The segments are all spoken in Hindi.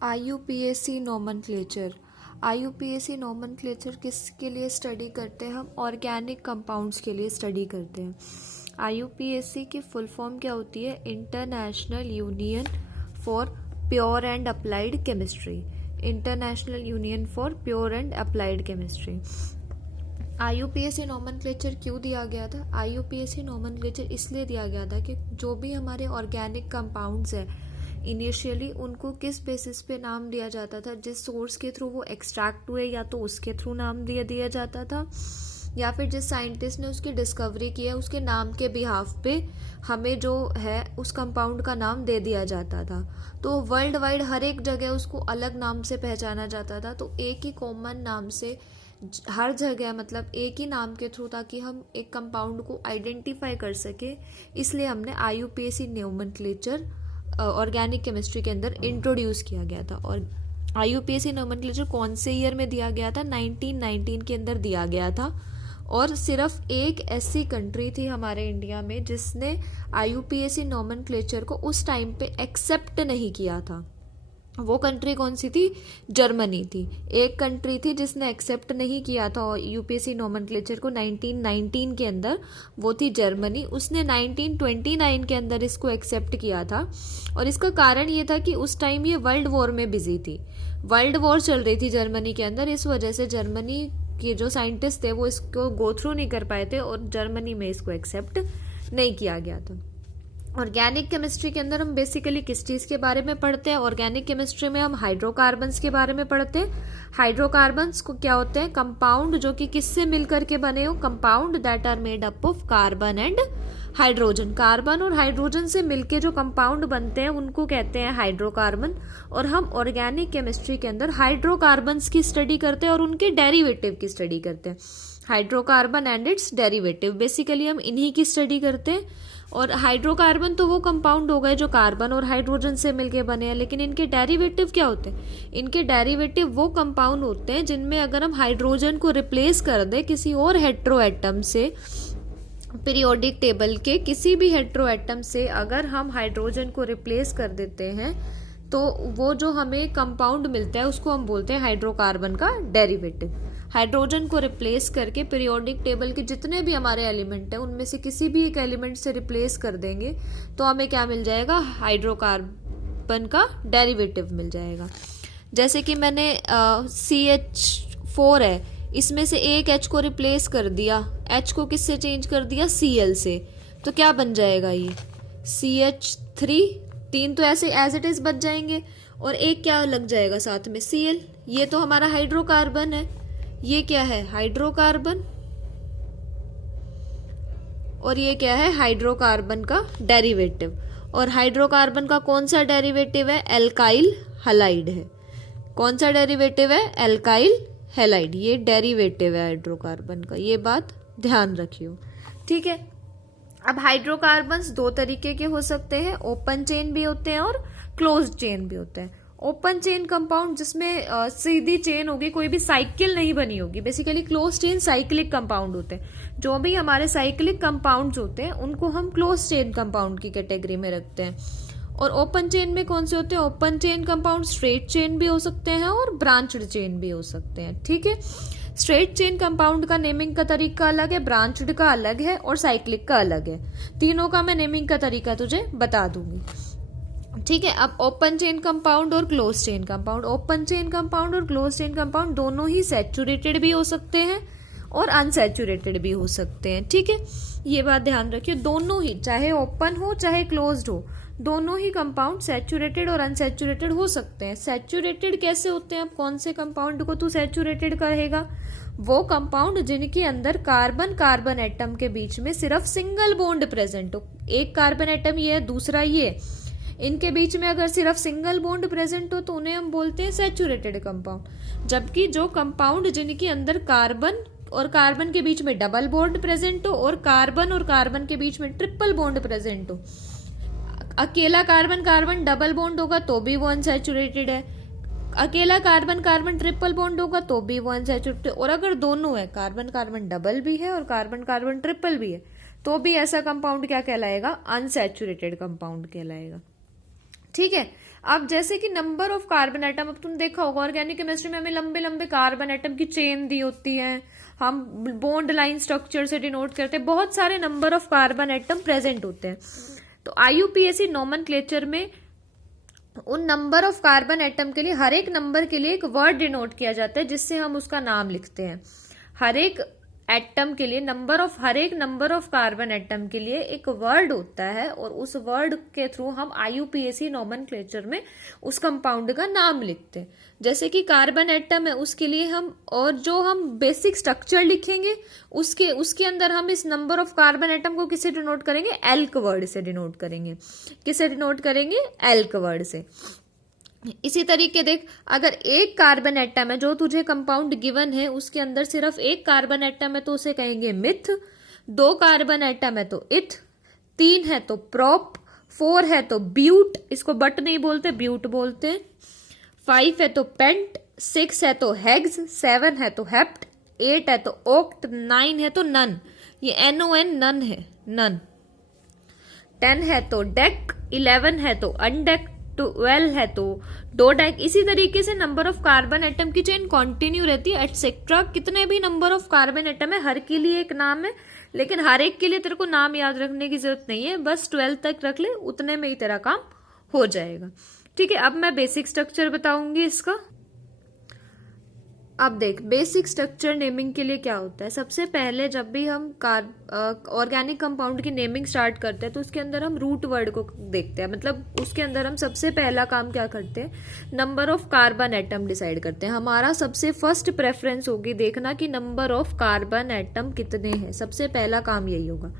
IUPAC nomenclature. IUPAC नोमेनक्लेचर किसके लिए स्टडी करते हैं? हम ऑर्गेनिक कंपाउंड्स के लिए स्टडी करते हैं। IUPAC की फुल फॉर्म क्या होती है? International union for pure and applied chemistry. International union for pure and applied chemistry. IUPAC nomenclature क्यों दिया गया था? IUPAC नोमेनक्लेचर इसलिए दिया गया था कि जो भी हमारे ऑर्गेनिक कंपाउंड्स हैं इनिशियली उनको किस बेसिस पे नाम दिया जाता था, जिस सोर्स के थ्रू वो एक्सट्रैक्ट हुए या तो उसके थ्रू नाम दिया जाता था, या फिर जिस साइंटिस्ट ने उसकी डिस्कवरी की है उसके नाम के बिहाफ पे हमें जो है उस कंपाउंड का नाम दे दिया जाता था। तो वर्ल्ड वाइड हर एक जगह उसको अलग नाम से पहचाना जाता था, तो एक ही कॉमन नाम से हर जगह, मतलब एक ही नाम के थ्रू, ताकि हम एक कंपाउंड को आइडेंटिफाई कर सके, इसलिए हमने IUPAC नोमेनक्लेचर ऑर्गेनिक केमिस्ट्री के अंदर इंट्रोड्यूस किया गया था। और IUPAC नोमेनक्लेचर कौन से ईयर में दिया गया था? 1919 के अंदर दिया गया था। और सिर्फ एक ऐसी कंट्री थी हमारे इंडिया में जिसने IUPAC नोमेनक्लेचर को उस टाइम पे एक्सेप्ट नहीं किया था। वो कंट्री कौन सी थी? जर्मनी थी। एक कंट्री थी जिसने एक्सेप्ट नहीं किया था UPAC नोमेनक्लेचर को 1919 के अंदर, वो थी जर्मनी। उसने 1929 के अंदर इसको एक्सेप्ट किया था। और इसका कारण ये था कि उस टाइम ये वर्ल्ड वॉर में बिजी थी, वर्ल्ड वॉर चल रही थी जर्मनी के अंदर, इस वजह से जर्मनी के जो साइंटिस्ट थे वो इसको गो थ्रू नहीं कर पाए थे और जर्मनी में इसको एक्सेप्ट नहीं किया गया था। ऑर्गेनिक केमिस्ट्री के अंदर हम बेसिकली किस चीज़ के बारे में पढ़ते हैं? ऑर्गेनिक केमिस्ट्री में हम हाइड्रोकार्बन्स के बारे में पढ़ते हैं। हाइड्रोकार्बन्स को क्या होते हैं? कंपाउंड जो कि किससे मिलकर के बने हो? Compound that are made up of carbon and hydrogen. Carbon और हाइड्रोजन से मिलके जो कंपाउंड बनते हैं उनको कहते हैं हाइड्रोकार्बन। और हम ऑर्गेनिक केमिस्ट्री के अंदर हाइड्रोकार्बन्स की स्टडी करते हैं और उनके डेरिवेटिव की स्टडी करते हैं। Hydrocarbon and it's derivative, basically हम इन्हीं की स्टडी करते हैं। और हाइड्रोकार्बन तो वो कंपाउंड हो गए जो कार्बन और हाइड्रोजन से मिलके बने हैं, लेकिन इनके डेरिवेटिव क्या होते हैं? इनके डेरिवेटिव वो कंपाउंड होते हैं जिनमें अगर हम हाइड्रोजन को रिप्लेस कर दें किसी और हेट्रो एटम से, पीरियोडिक टेबल के किसी भी हेट्रो एटम से अगर हम हाइड्रोजन को रिप्लेस कर देते हैं तो वो जो हमें कंपाउंड मिलता है उसको हम बोलते हैं हाइड्रोकार्बन का डेरिवेटिव। हाइड्रोजन को रिप्लेस करके पीरियोडिक टेबल के जितने भी हमारे एलिमेंट हैं उनमें से किसी भी एक एलिमेंट से रिप्लेस कर देंगे तो हमें क्या मिल जाएगा? हाइड्रोकार्बन का डेरिवेटिव मिल जाएगा। जैसे कि मैंने CH4 है, इसमें से एक H को रिप्लेस कर दिया, H को किससे चेंज कर दिया? Cl से, तो क्या बन जाएगा? ये CH3। तीन तो ऐसे एज इट इज बच जाएंगे और एक क्या लग जाएगा साथ में? Cl। ये तो हमारा हाइड्रोकार्बन है, ये क्या है? हाइड्रोकार्बन। और ये क्या है? हाइड्रोकार्बन का डेरिवेटिव। और हाइड्रोकार्बन का कौन सा डेरिवेटिव है? एल्काइल हैलाइड है। कौन सा डेरिवेटिव है? Alkyl halide. ये डेरिवेटिव है हाइड्रोकार्बन का, ये बात ध्यान रखियो, ठीक है। अब हाइड्रोकार्बन्स दो तरीके के हो सकते हैं, ओपन चेन भी होते हैं और क्लोज्ड चेन भी होते हैं। ओपन चेन कंपाउंड जिसमें सीधी चेन होगी, कोई भी साइकिल नहीं बनी होगी। Basically close chain cyclic compound होते हैं। जो भी हमारे साइक्लिक कंपाउंड्स होते हैं उनको हम क्लोज चेन कंपाउंड की कैटेगरी में रखते हैं। और ओपन चेन में कौन से होते हैं? Open chain compound straight chain भी हो सकते हैं और ब्रांच्ड चेन भी हो सकते हैं, ठीक है। स्ट्रेट चेन कंपाउंड का नेमिंग का तरीका अलग है, ब्रांच्ड का अलग है और साइक्लिक का अलग है। तीनों का मैं नेमिंग का तरीका तुझे बता दूंगी, ठीक है। अब ओपन चेन कंपाउंड और close chain compound. Open chain compound और क्लोज चेन कंपाउंड दोनों ही सैचुरेटेड भी हो सकते हैं और अनसैचुरेटेड भी हो सकते हैं, ठीक है। ये बात ध्यान रखिए, दोनों ही, चाहे ओपन हो चाहे क्लोज्ड हो, दोनों ही कंपाउंड सैचुरेटेड और अनसैचुरेटेड हो सकते हैं। सैचुरेटेड कैसे होते हैं? अब कौन से कंपाउंड को तू सैचुरेटेड कहेगा? वो कंपाउंड जिनके अंदर कार्बन कार्बन एटम के बीच में सिर्फ सिंगल बॉन्ड प्रेजेंट हो। एक कार्बन एटम ये है, दूसरा ये, इनके बीच में अगर सिर्फ सिंगल बॉन्ड प्रेजेंट हो तो उन्हें हम बोलते हैं सैचुरेटेड कंपाउंड। जबकि जो कंपाउंड जिनके अंदर कार्बन और कार्बन के बीच में डबल बॉन्ड प्रेजेंट हो और कार्बन के बीच में ट्रिपल बॉन्ड प्रेजेंट हो, अकेला कार्बन कार्बन डबल बॉन्ड होगा तो भी वो अनसैचुरेटेड है, अकेला कार्बन कार्बन ट्रिपल बॉन्ड होगा तो भी वो अनसैचुरेटेड। और अगर दोनों है, कार्बन कार्बन डबल भी है और कार्बन कार्बन ट्रिपल भी है, तो भी ऐसा कंपाउंड क्या कहलाएगा? अनसैचुरेटेड कंपाउंड कहलाएगा, ठीक है। अब जैसे कि नंबर ऑफ कार्बन एटम, अब तुम देखा होगा ऑर्गेनिक केमिस्ट्री में हमें लंबे लंबे कार्बन एटम की चेन दी होती है, हम बॉन्ड लाइन स्ट्रक्चर से डिनोट करते हैं, बहुत सारे number of carbon atom present होते हैं। तो आईयूपीएसी नोमेनक्लेचर में उन नंबर ऑफ कार्बन एटम के लिए, हर एक नंबर के लिए एक वर्ड डिनोट किया जाता है जिससे हम उसका नाम लिखते हैं। हर एक एटम के लिए हर एक नंबर ऑफ कार्बन एटम के लिए एक वर्ड होता है और उस वर्ड के थ्रू हम आईयूपीएसी नोमेनक्लेचर में उस कंपाउंड का नाम लिखते हैं। जैसे कि कार्बन एटम है उसके लिए हम, और जो हम बेसिक स्ट्रक्चर लिखेंगे उसके अंदर हम इस नंबर ऑफ कार्बन एटम को किससे डिनोट करेंगे, एल्क वर्ड से डिनोट करेंगे। किससे डिनोट करेंगे, एल्क वर्ड से। इसी तरीके देख, अगर एक कार्बन एटम है, जो तुझे कंपाउंड गिवन है उसके अंदर सिर्फ एक कार्बन एटम है तो उसे कहेंगे मिथ, 2 कार्बन एटम है तो इथ, 3 है तो प्रोप, 4 है तो ब्यूट, इसको बट नहीं बोलते ब्यूट बोलते हैं, 5 है तो पेंट, 6 है तो हेग्स, 7 है तो हेप्ट, 8 है तो ओक्ट, 9 है तो नन, ये NON नन है, नन, 10 है तो डेक, 11 है तो अनडेक, 12 है तो डोडेक। इसी तरीके से नंबर ऑफ कार्बन एटम की चेन कंटिन्यू रहती है एटसेट्रा। कितने भी नंबर ऑफ कार्बन एटम है हर के लिए एक नाम है, लेकिन हर एक के लिए तेरे को नाम याद रखने की जरूरत नहीं है, बस 12 तक रख ले, उतने में ही तेरा काम हो जाएगा। ठीक है, अब मैं बेसिक स्ट्रक्चर बताऊंगी इसका। अब देख, बेसिक स्ट्रक्चर नेमिंग के लिए क्या होता है, सबसे पहले जब भी हम ऑर्गेनिक कंपाउंड की नेमिंग स्टार्ट करते हैं तो उसके अंदर हम रूट वर्ड को देखते हैं, मतलब उसके अंदर हम सबसे पहला काम क्या करते हैं, number of carbon atom decide करते हैं। हमारा सबसे फर्स्ट प्रेफरेंस होगी देखना कि नंबर ऑफ कार्बन एटम कितने हैं, सबसे पहला काम यही होगा।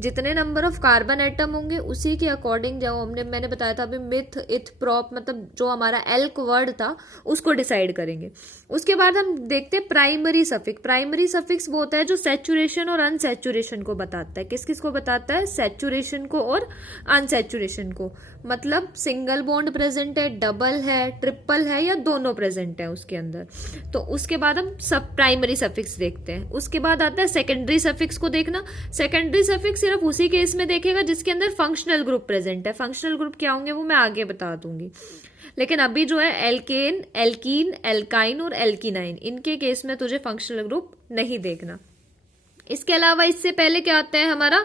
जितने नंबर ऑफ कार्बन एटम होंगे उसी के अकॉर्डिंग, जो मैंने बताया था अभी, मिथ, इथ, प्रोप, मतलब जो हमारा एल्क वर्ड था उसको डिसाइड करेंगे। उसके बाद हम देखते हैं प्राइमरी सफिक्स। प्राइमरी सफिक्स वो होता है जो सैचुरेशन और अनसैचुरेशन को बताता है। किस किस को बताता है, सैचुरेशन को और अनसैचुरेशन को, मतलब सिंगल बॉन्ड प्रेजेंट है, डबल है, ट्रिपल है या दोनों प्रेजेंट है उसके अंदर। तो उसके बाद हम सब प्राइमरी सफिक्स देखते हैं। उसके बाद आता है सेकेंडरी सफिक्स को देखना। सेकेंडरी सफिक्स सिर्फ उसी केस में देखेगा जिसके अंदर फंक्शनल ग्रुप प्रेजेंट है। फंक्शनल ग्रुप क्या होंगे वो मैं आगे बता दूंगी, लेकिन अभी जो है एल्केन, एल्कीन, एल्काइन और एल्कीनाइन, इनके केस में तुझे फंक्शनल ग्रुप नहीं देखना। इसके अलावा इससे पहले क्या आता है हमारा,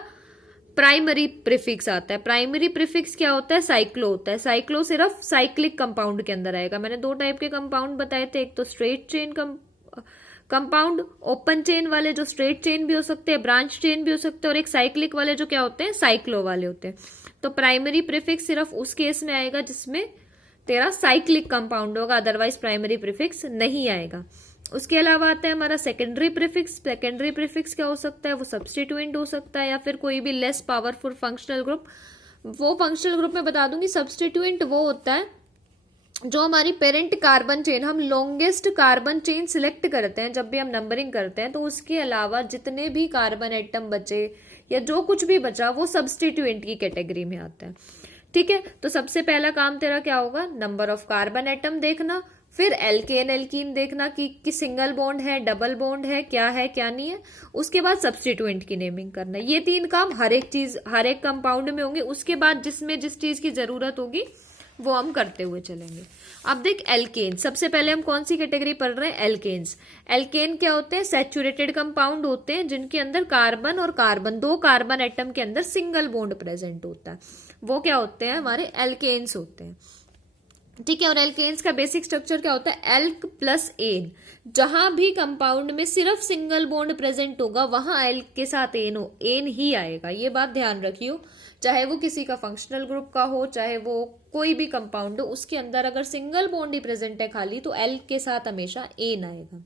प्राइमरी प्रीफिक्स आता है। प्राइमरी प्रीफिक्स क्या होता है, साइक्लो होता है। साइक्लो सिर्फ साइक्लिक कंपाउंड के अंदर आएगा। मैंने 2 टाइप के कंपाउंड बताए थे, एक तो straight chain compound, open chain वाले जो स्ट्रेट चेन भी हो सकते हैं, ब्रांच चेन भी हो सकते हैं, और एक साइक्लिक वाले जो क्या होते हैं, साइक्लो वाले होते हैं। तो प्राइमरी प्रीफिक्स सिर्फ उस केस में आएगा जिसमें तेरा साइक्लिक कंपाउंड होगा, अदरवाइज प्राइमरी प्रीफिक्स नहीं आएगा। उसके अलावा आता है हमारा सेकेंडरी प्रीफिक्स। सेकेंडरी प्रीफिक्स क्या हो सकता है, वो सब्स्टिट्यूएंट हो सकता है या फिर कोई भी लेस पावरफुल फंक्शनल ग्रुप। वो फंक्शनल ग्रुप में बता दूंगी, सब्स्टिट्यूएंट वो होता है जो हमारी पेरेंट कार्बन चेन, हम लॉन्गेस्ट कार्बन चेन सिलेक्ट करते हैं जब भी हम नंबरिंग करते हैं, तो उसके अलावा जितने भी कार्बन एटम बचे या जो कुछ भी बचा वो सब्स्टिट्यूएंट की कैटेगरी में आता है। ठीक है, तो सबसे पहला काम तेरा क्या होगा, नंबर ऑफ कार्बन एटम देखना, फिर एल्केन एल्कीन देखना कि सिंगल बॉन्ड है, डबल बॉन्ड है क्या नहीं है। उसके बाद सब्स्टिट्यूएंट की नेमिंग करना। ये 3 काम हर एक कंपाउंड में होंगे। उसके बाद जिसमें जिस चीज की जरूरत होगी वो हम करते हुए चलेंगे। अब देख एल्केन, सबसे पहले हम कौन सी कैटेगरी पढ़ रहे हैं, एल्केन्स। एल्केन क्या होते हैं, सैचुरेटेड कंपाउंड होते हैं जिनके अंदर कार्बन और कार्बन, 2 कार्बन एटम के अंदर सिंगल बॉन्ड प्रेजेंट होता है, वो क्या होते हैं, हमारे एल्केन्स होते हैं। ठीक है, और एल्केन्स का बेसिक स्ट्रक्चर क्या होता है, एल्क प्लस एन। जहां भी कंपाउंड में सिर्फ सिंगल बॉन्ड प्रेजेंट होगा वहां एल्क के साथ एन ही आएगा। ये बात ध्यान रखियो, चाहे वो किसी का फंक्शनल ग्रुप का हो, चाहे वो कोई भी कंपाउंड हो, उसके अंदर अगर सिंगल बॉन्ड ही प्रेजेंट है खाली तो एल्क के साथ हमेशा एन आएगा।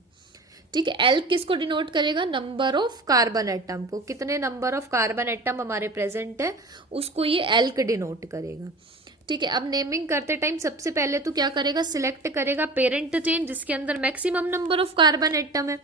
ठीक है, एल्क किसको डिनोट करेगा, नंबर ऑफ कार्बन एटम को, कितने नंबर ऑफ कार्बन एटम हमारे प्रेजेंट है उसको ये एल्क डिनोट करेगा। ठीक है, अब नेमिंग करते टाइम सबसे पहले तो क्या करेगा, सिलेक्ट करेगा पेरेंट चेन जिसके अंदर maximum number of carbon atom है।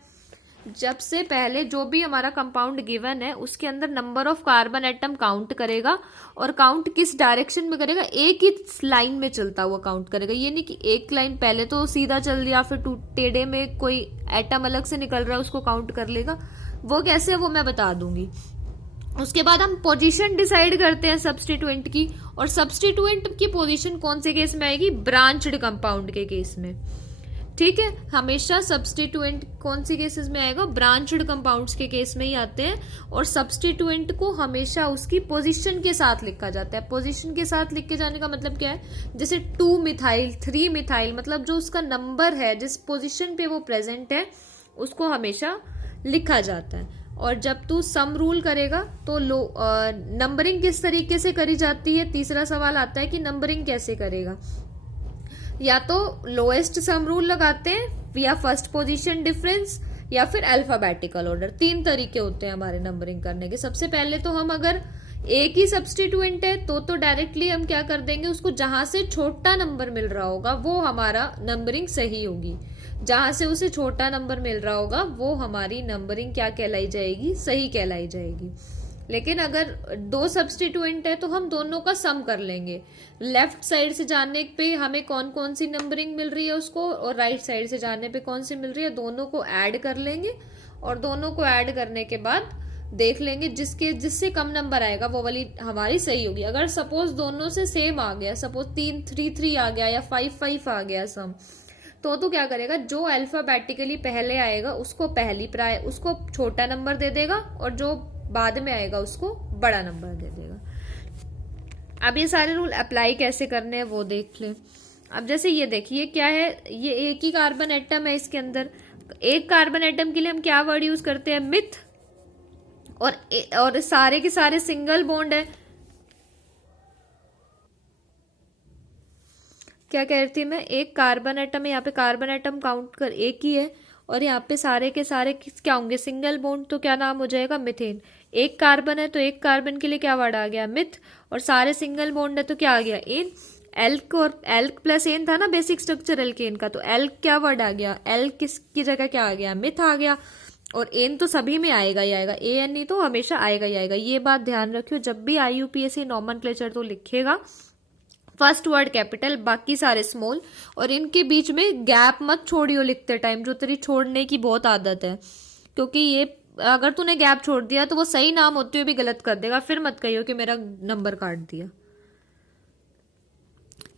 जब से पहले जो भी हमारा कंपाउंड गिवन है उसके अंदर number of carbon atom count करेगा, और काउंट किस डायरेक्शन में करेगा, एक ही लाइन में चलता हुआ काउंट करेगा। ये नहीं कि एक लाइन पहले तो सीधा चल दिया फिर टेढ़े में कोई एटम अलग से निकल रहा है उसको काउंट कर लेगा, वो कैसे है वो मैं बता दूंगी। उसके बाद हम पोजीशन डिसाइड करते हैं सब्स्टिट्यूएंट की, और सब्स्टिट्यूएंट की पोजीशन कौन से केस में आएगी, ब्रांच्ड कंपाउंड के केस में। ठीक है, हमेशा सब्स्टिट्यूएंट कौन सी केसेस में आएगा, ब्रांच्ड कंपाउंड्स के केस में ही आते हैं। और सब्स्टिट्यूएंट को हमेशा उसकी पोजीशन के साथ लिखा जाता है। पोजीशन के साथ लिख के जाने का मतलब क्या है, जैसे 2 मिथाइल 3 मिथाइल, मतलब जो उसका नंबर है, जिस पोजीशन पे वो प्रेजेंट है, उसको हमेशा लिखा जाता है। और जब तू सम रूल करेगा तो नंबरिंग किस तरीके से करी जाती है, तीसरा सवाल आता है कि नंबरिंग कैसे करेगा। या तो लोएस्ट सम रूल लगाते हैं, या फर्स्ट पोजीशन डिफरेंस, या फिर अल्फाबेटिकल ऑर्डर। 3 तरीके होते हैं हमारे नंबरिंग करने के। सबसे पहले तो हम अगर एक ही सब्स्टिट्यूएंट है तो डायरेक्टली हम क्या कर देंगे, उसको जहां से छोटा नंबर मिल रहा होगा वो हमारा नंबरिंग सही होगी। जहां से उसे छोटा नंबर मिल रहा होगा वो हमारी नंबरिंग क्या कहलाई जाएगी, सही कहलाई जाएगी। लेकिन अगर 2 सब्स्टिट्यूएंट है तो हम दोनों का सम कर लेंगे। लेफ्ट साइड से जानने पे हमें कौन कौन सी नंबरिंग मिल रही है उसको, और राइट साइड से जानने पे कौन सी मिल रही है, दोनों को ऐड कर लेंगे। और दोनों को ऐड करने के बाद देख लेंगे जिससे कम नंबर आएगा वो वाली हमारी सही होगी। अगर सपोज दोनों से सेम आ गया, सपोज 3 3 3 आ गया या 5 5 आ गया सम, तो क्या करेगा, जो अल्फाबेटिकली पहले आएगा उसको छोटा नंबर दे देगा, और जो बाद में आएगा उसको बड़ा नंबर दे देगा। अब ये सारे रूल अप्लाई कैसे करने हैं वो देख लें। अब जैसे ये देखिए क्या है, ये एक ही कार्बन एटम है, इसके अंदर एक कार्बन एटम के लिए हम क्या वर्ड यूज करते हैं, मिथ। और सारे के सारे सिंगल बॉन्ड है। क्या कह रही थी मैं, एक कार्बन एटम है, यहाँ पे कार्बन एटम काउंट कर एक ही है, और यहाँ पे सारे के सारे क्या होंगे, सिंगल बॉन्ड, तो क्या नाम हो जाएगा, मिथेन। एक कार्बन है तो एक कार्बन के लिए क्या वर्ड आ गया, मिथ। और सारे सिंगल बॉन्ड है तो क्या आ गया, एन। एल्क और एल्क प्लस एन था ना बेसिक स्ट्रक्चर एल्केन का, तो एल्क क्या वर्ड आ गया, एल्क किसकी जगह क्या आ गया, मिथ आ गया। और एन तो सभी में आएगा ही आएगा, ए एन नहीं तो हमेशा आएगा ही आएगा। ये बात ध्यान रखियो, जब भी IUPAC नॉमेनक्लेचर तो लिखेगा, फर्स्ट वर्ड कैपिटल, बाकी सारे स्मॉल, और इनके बीच में गैप मत छोड़ियो लिखते टाइम, जो तेरी छोड़ने की बहुत आदत है। क्योंकि ये अगर तूने गैप छोड़ दिया तो वो सही नाम होते हुए भी गलत कर देगा, फिर मत कहियो कि मेरा नंबर काट दिया।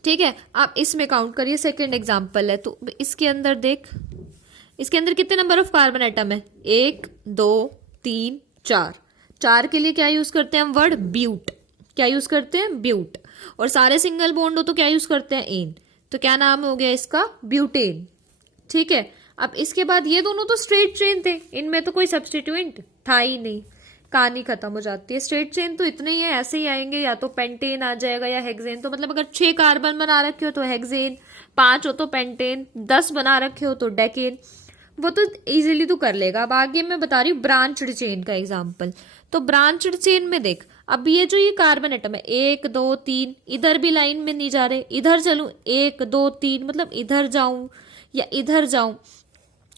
ठीक है, आप इसमें काउंट करिए, सेकंड एग्जांपल है तो इसके अंदर देख, इसके अंदर कितने नंबर ऑफ कार्बन एटम है, 1 2 3 4। 4 के लिए क्या यूज करते हैं हम वर्ड, ब्यूट। क्या यूज करते हैं, ब्यूट। और सारे सिंगल बॉन्ड हो तो क्या यूज करते हैं, एन। तो क्या नाम हो गया इसका, ब्यूटेन। ठीक है, अब इसके बाद ये दोनों तो स्ट्रेट चेन थे, इनमें तो कोई सब्स्टिट्यूएंट था ही नहीं, कहानी खत्म हो जाती है। स्ट्रेट चेन तो इतने ही है, ऐसे ही आएंगे, या तो पेंटेन आ जाएगा या हेक्सेन। तो मतलब अगर 6 कार्बन बना रखे हो तो हेक्सेन, 5 हो तो पेंटेन, 10 बना रखे हो तो डेकेन। वो तो इजीली तू कर लेगा। अब आगे मैं बता रही हूँ ब्रांच्ड चेन का एग्जांपल। तो ब्रांच्ड चेन में देख, अब ये जो ये कार्बन एटम है 1 2 3, इधर भी लाइन में नहीं जा रहे, इधर चलूं 1 2 3, मतलब इधर जाऊं या इधर जाऊं,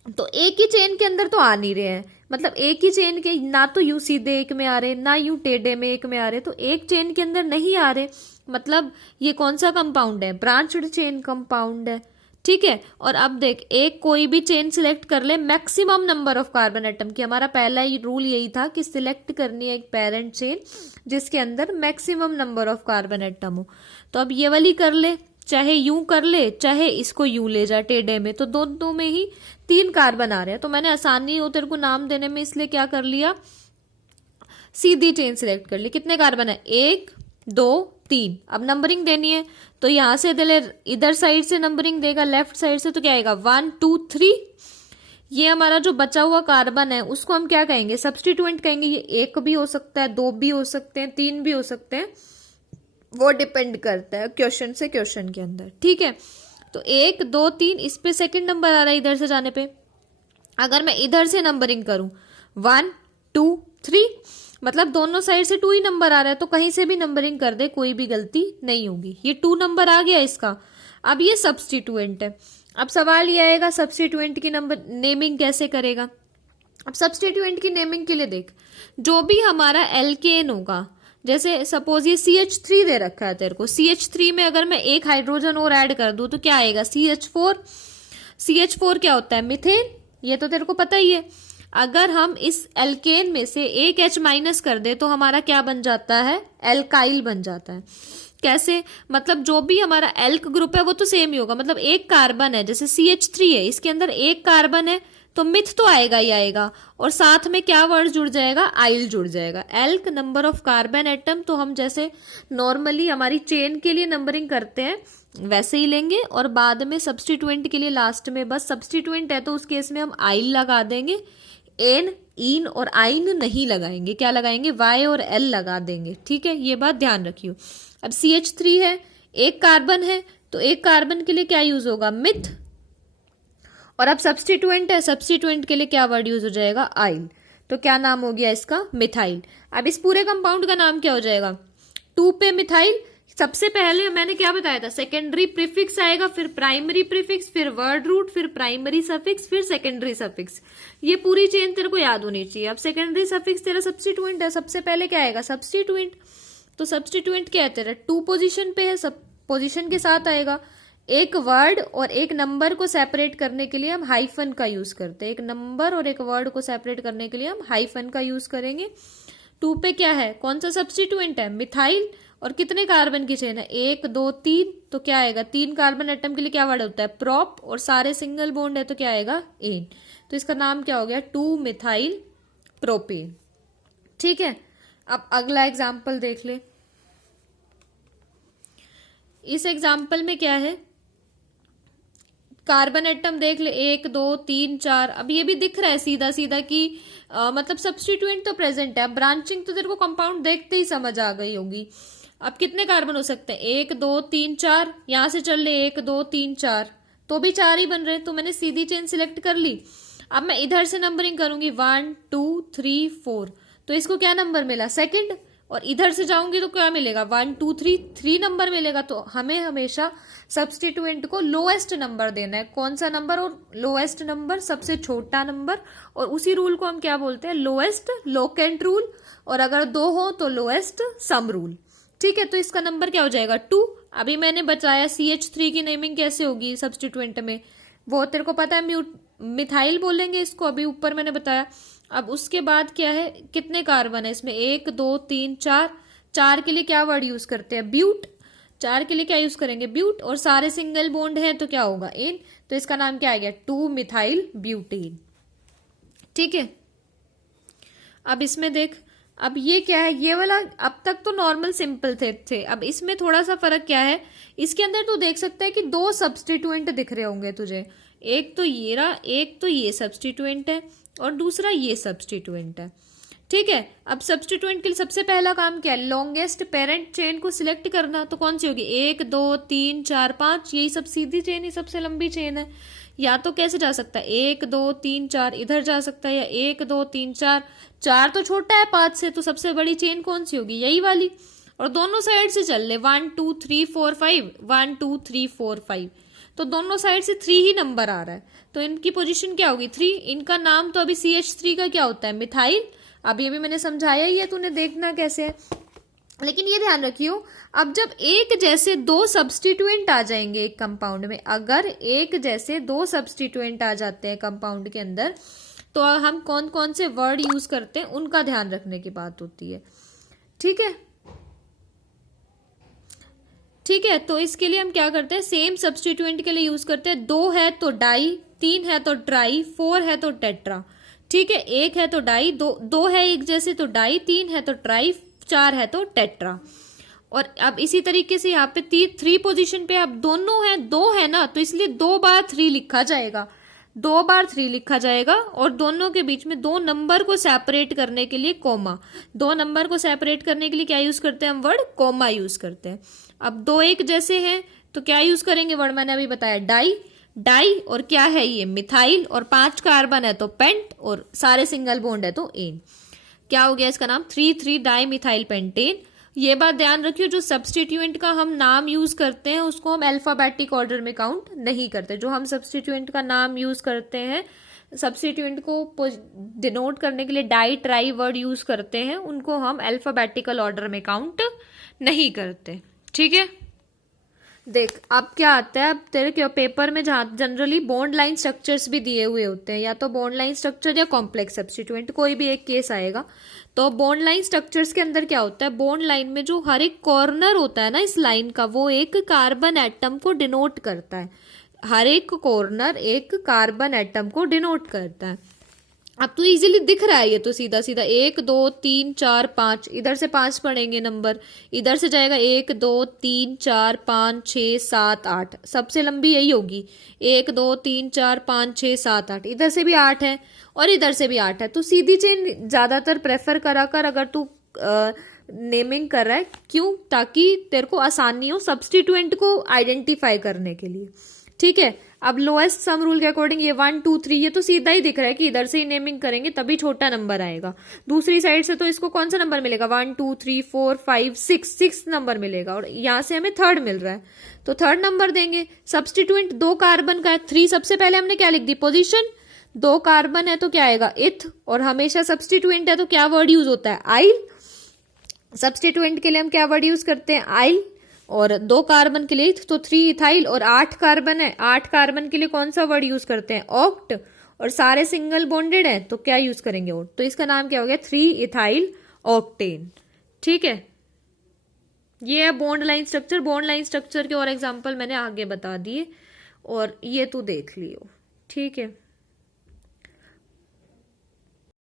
तो एक ही चेन के अंदर तो आ नहीं रहे हैं। मतलब एक ही चेन के, ना तो यूं सीधे एक में आ रहे, ना यूं टेढ़े में एक में आ रहे, तो एक चेन के अंदर नहीं आ रहे। मतलब ये कौन सा कंपाउंड है, ब्रांच्ड चेन कंपाउंड है। ठीक है, और अब देख, एक कोई भी चेन सिलेक्ट कर ले, maximum number of carbon atom की। हमारा पहला ही रूल यही था कि सिलेक्ट करनी है एक पेरेंट चेन जिसके अंदर maximum number of carbon atom हो। तो अब ये वाली कर ले, चाहे यूं कर ले, चाहे इसको यूं ले जा टेढ़े में, तो दोनों में ही 3 कार्बन आ रहे हैं। तो मैंने आसानी हो तेरे को नाम देने में इसलिए क्या कर लिया, सीधी चेन सिलेक्ट कर ली। कितने कार्बन है, 1 2 3। अब नंबरिंग देनी है तो यहां से दिले, इधर साइड से नंबरिंग देगा, लेफ्ट साइड से, तो क्या आएगा 1 2 3। ये हमारा जो बचा हुआ कार्बन है उसको हम क्या कहेंगे, सब्स्टिट्यूएंट कहेंगे। ये 1 भी हो सकता है, 2 भी हो सकते हैं, 3 भी हो सकते हैं, वो डिपेंड करता है क्वेश्चन से क्वेश्चन के अंदर। ठीक है, तो 1 2 3, इस पे सेकंड नंबर आ रहा है इधर से जाने पे। अगर मैं इधर से नंबरिंग करूं 1 2 3, मतलब दोनों साइड से 2 ही नंबर आ रहा है, तो कहीं से भी नंबरिंग कर दे, कोई भी गलती नहीं होगी। ये 2 नंबर आ गया इसका। अब ये सब्स्टिट्यूएंट है। अब सवाल ये आएगा सब्स्टिट्यूएंट की नंबर नेमिंग कैसे करेगा। अब सब्स्टिट्यूएंट की नेमिंग के लिए देख, जो भी हमारा एल्केन होगा, जैसे सपोज ये CH3 दे रखा है तेरे को, CH3 में अगर मैं एक हाइड्रोजन और ऐड कर दूं तो क्या आएगा, CH4। CH4 क्या होता है, मिथेन, ये तो तेरे को पता ही है। अगर हम इस एल्केन में से एक H माइनस कर दे तो हमारा क्या बन जाता है, एल्काइल बन जाता है। कैसे, मतलब जो भी हमारा एल्क ग्रुप है वो तो सेम ही होगा, मतलब एक कार्बन है, जैसे CH3 है, इसके अंदर एक कार्बन है तो मिथ तो आएगा ही आएगा, और साथ में क्या वर्ड जुड़ जाएगा, आइल जुड़ जाएगा। Elk number of carbon atom, तो हम जैसे नॉर्मली हमारी चेन के लिए नंबरिंग करते हैं वैसे ही लेंगे, और बाद में सब्स्टिट्यूएंट के लिए लास्ट में बस सब्स्टिट्यूएंट है तो उस केस में हम आइल लगा देंगे, एन इन और आइन नहीं लगाएंगे, क्या लगाएंगे, वाई और एल लगा देंगे। ठीक है, ये बात ध्यान रखियो। अब CH3 है, एक कार्बन है, तो एक कार्बन के लिए क्या यूज होगा, मिथ, और अब सब्स्टिट्यूएंट है, सब्स्टिट्यूएंट के लिए क्या वर्ड यूज हो जाएगा, आइल, तो क्या नाम हो गया इसका, मिथाइल। अब इस पूरे कंपाउंड का नाम क्या हो जाएगा, 2 पे मिथाइल। सबसे पहले मैंने क्या बताया था, सेकेंडरी प्रीफिक्स आएगा, फिर प्राइमरी प्रीफिक्स, फिर वर्ड रूट, फिर प्राइमरी सफिक्स, फिर सेकेंडरी सफिक्स। ये पूरी चेन तेरे को याद होनी चाहिए। अब सेकेंडरी सफिक्स तेरा सब्स्टिट्यूएंट है, सबसे पहले क्या आएगा, सब्स्टिट्यूएंट, तो सब्स्टिट्यूएंट क्या है तेरा, 2 पोजीशन पे है, सब पोजीशन के साथ आएगा। एक वर्ड और एक नंबर को सेपरेट करने के लिए हम हाइफन का यूज करते हैं, एक नंबर और एक वर्ड को सेपरेट करने के लिए हम हाइफन का यूज करेंगे। 2 पे क्या है, कौन सा सब्स्टिट्यूएंट है, मिथाइल, और कितने कार्बन की चेन है, 1 2 3, तो क्या आएगा, 3 कार्बन एटम के लिए क्या वर्ड होता है, प्रोप, और सारे सिंगल बॉन्ड है तो क्या आएगा, एन, तो इसका नाम क्या हो गया, 2 मिथाइल प्रोपेन। ठीक है, अब अगला एग्जाम्पल देख ले। इस एग्जाम्पल में क्या है, कार्बन एटम देख ले, 1 2 3 4, अब ये भी दिख रहा है सीधा सीधा कि मतलब सब्स्टिट्यूएंट तो प्रेजेंट है। अब ब्रांचिंग तो तेरे को कंपाउंड देखते ही समझ आ गई होगी। अब कितने कार्बन हो सकते हैं, 1 2 3 4, यहां से चल ले 1 2 3 4, तो भी 4 ही बन रहे, तो मैंने सीधी चेन सिलेक्ट कर ली। अब मैं इधर से नंबरिंग करूंगी 1 2 3 4, तो इसको क्या नंबर मिला, सेकंड, और इधर से जाऊंगी तो क्या मिलेगा, 1 2 3, 3 नंबर मिलेगा। तो हमें हमेशा सब्स्टिट्यूएंट को लोएस्ट नंबर देना है, कौन सा नंबर, और लोएस्ट नंबर सबसे छोटा नंबर, और उसी रूल को हम क्या बोलते हैं, लोएस्ट लोकेंट रूल, और अगर 2 हो तो लोएस्ट सम रूल। ठीक है, तो इसका नंबर क्या हो जाएगा, 2। अभी मैंने बताया CH3 की नेमिंग कैसे होगी सब्स्टिट्यूएंट में, वो तेरे को पता है, मिथाइल बोलेंगे इसको, अभी ऊपर मैंने बताया। अब उसके बाद क्या है, कितने कार्बन है इसमें, 1 2 3 4, 4 के लिए क्या वर्ड यूज करते हैं, ब्यूट, 4 के लिए क्या यूज करेंगे, ब्यूट, और सारे सिंगल बॉन्ड है तो क्या होगा, एन, तो इसका नाम क्या आ गया, 2 मिथाइल ब्यूटेन। ठीक है, अब इसमें देख, अब ये क्या है, ये वाला अब तक तो नॉर्मल सिंपल थे। अब इसमें थोड़ा सा फर्क क्या है, इसके अंदर तू देख सकता है कि 2 सब्स्टिट्यूएंट दिख रहे होंगे तुझे, एक तो ये रहा, एक तो ये सब्स्टिट्यूएंट है, और दूसरा ये सब्स्टिट्यूएंट है। ठीक है, अब सब्स्टिट्यूएंट के लिए सबसे पहला काम क्या है, लॉन्गेस्ट पेरेंट चेन को सिलेक्ट करना, तो कौन सी होगी, 1 2 3 4 5, यही सब सीधी चेन ही सबसे लंबी चेन है। या तो कैसे जा सकता है, 1 2 3 4 इधर जा सकता है, या 1 2 3 4, 4 तो छोटा है 5 से, तो सबसे बड़ी चेन कौन सी होगी, यही वाली, और दोनों साइड से चल ले, 1 2 3 4 5, 1 2 3 4 5, तो दोनों साइड से 3 ही नंबर आ रहा है, तो इनकी पोजीशन क्या होगी, 3। इनका नाम तो अभी CH3 का क्या होता है, मिथाइल। अभी अभी मैंने समझाया ही है, तूने देखना कैसे है। लेकिन ये ध्यान रखियो, अब जब एक जैसे 2 सब्स्टिट्यूएंट आ जाएंगे एक कंपाउंड में, अगर एक जैसे 2 सब्स्टिट्यूएंट आ जाते हैं कंपाउंड के अंदर, तो हम कौन कौन से वर्ड यूज करते हैं उनका ध्यान रखने की बात होती है। ठीक है, ठीक है, तो इसके लिए हम क्या करते हैं, सेम सब्स्टिट्यूएंट के लिए यूज करते हैं। 2 है तो डाई, 3 है तो ट्राई, 4 है तो टेट्रा। ठीक है, 1 है तो डाई, 2 है एक जैसे तो डाई, 3 है तो ट्राई, 4 है तो टेट्रा। और अब इसी तरीके से यहाँ पे 3 पोजीशन पे, अब दोनों है, 2 है ना, तो इसलिए 2 बार 3 लिखा जाएगा, 2 बार 3 लिखा जाएगा, और दोनों के बीच में 2 नंबर को सेपरेट करने के लिए कोमा, 2 नंबर को सेपरेट करने के लिए क्या यूज करते हैं हम, वर्ड कोमा यूज करते हैं। अब 2 एक जैसे हैं तो क्या यूज करेंगे वर्ड, मैंने अभी बताया, डाई, डाई, और क्या है ये, मिथाइल, और 5 कार्बन है तो पेंट, और सारे सिंगल बॉन्ड है तो एन। क्या हो गया इसका नाम, 3 डाई मिथाइल पेंटेन। ये बात ध्यान रखियो, जो सब्स्टिट्यूएंट का हम नाम यूज करते हैं उसको हम अल्फाबेटिक ऑर्डर में काउंट नहीं करते। जो हम सब्स्टिट्यूएंट का नाम यूज करते हैं, सब्स्टिट्यूएंट को डिनोट करने के लिए डाई ट्राई वर्ड यूज करते हैं, उनको हम अल्फाबेटिकल ऑर्डर में काउंट नहीं करते। ठीक है, देख अब क्या आता है, अब तेरे क्या पेपर में जहाँ जनरली बॉन्ड लाइन स्ट्रक्चर्स भी दिए हुए होते हैं, या तो बॉन्ड लाइन स्ट्रक्चर या कॉम्प्लेक्स सब्स्टिट्यूएंट, कोई भी एक केस आएगा। तो बॉन्ड लाइन स्ट्रक्चर्स के अंदर क्या होता है, बॉन्ड लाइन में जो हर एक कॉर्नर होता है ना इस लाइन का, वो एक कार्बन एटम को डिनोट करता है। हर एक कॉर्नर एक कार्बन एटम को डिनोट करता है। अब तो इजीली दिख रहा है ये तो, सीधा सीधा 1 2 3 4 5, इधर से 5 पढ़ेंगे नंबर, इधर से जाएगा 1 2 3 4 5 6 7 8, सबसे लंबी यही होगी 1 2 3 4 5 6 7 8, इधर से भी 8 है और इधर से भी 8 है। तो सीधी चेन ज्यादातर प्रेफर करा कर अगर तू नेमिंग कर रहा है, क्यों, ताकि तेरे को आसानी हो सब्स्टिट्यूएंट को आइडेंटिफाई करने के लिए। ठीक है, अब लोएस्ट सम रूल के अकॉर्डिंग ये 1 2 3, ये तो सीधा ही दिख रहा है कि इधर से ही नेमिंग करेंगे तभी छोटा नंबर आएगा। दूसरी साइड से तो इसको कौन सा नंबर मिलेगा, 1 2 3 4 5 6 नंबर मिलेगा, और यहां से हमें थर्ड मिल रहा है तो थर्ड नंबर देंगे। सब्स्टिट्यूएंट 2 कार्बन का है, 3 सबसे पहले हमने क्या लिख दी, पोजीशन। 2 कार्बन है तो क्या आएगा, इथ, और हमेशा सब्स्टिट्यूएंट है तो क्या वर्ड यूज होता है, आइल। सब्स्टिट्यूएंट के लिए हम क्या वर्ड यूज करते हैं, आइल। और 2 कार्बन के लिए तो 3 इथाइल, और 8 कार्बन है, 8 कार्बन के लिए कौन सा वर्ड यूज करते हैं, ऑक्ट। और सारे सिंगल बॉन्डेड है तो क्या यूज करेंगे, ऑक्ट। तो इसका नाम क्या हो गया, 3 इथाइल ऑक्टेन। ठीक है, ये है bond line structure. Bond line structure के और एग्जांपल मैंने आगे बता दिए और ये तू देख लियो। ठीक है।